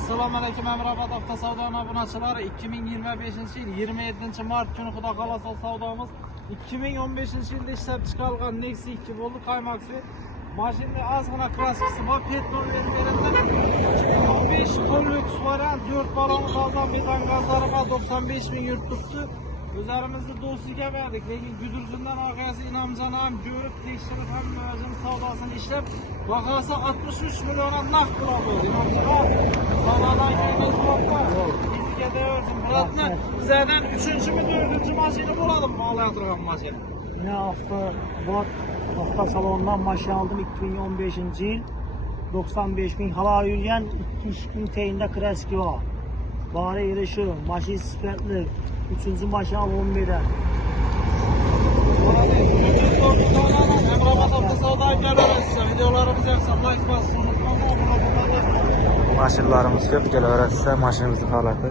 Assalomu alaykum Emrabat avtosavdo obunachilari. 2025 yil 27 mart kuni xudo xolasa savdomiz 2015 yilda ishlab chiqarilgan Nexia 2 bo'ldi. Qaymoqsi mashina ozgina klassik bor, petrol berildi. 5 Polux variant 4 balon toza metan gazlari va 95 ming yurtibdi. O'zlarimizning do'stiga berdik, lekin Gudursundan orqasi Inomjon ham ko'rib tekshirib hamma o'zini savdosini ishlab, bahosi 63 milliondan naqd pul bo'ldi. Savdodan keyin o'zboqqa bizga deyapsiz, biratni bizdan 3-mi 4-chi mashina bo'ladimi olayotgan mashina. Ne avto salondan mashina aldım 2015 yil 95 ming hava yurgan 2 ming teyinde klassik var. Bari yeri şu maşin sifatli 3. maşina 11'den. Emrabat avtosavdoga kelaverasiz. Videolarimizni yoqsa like bosing. Maşinlarımız ko'p kelaveradi, mashinamizni holati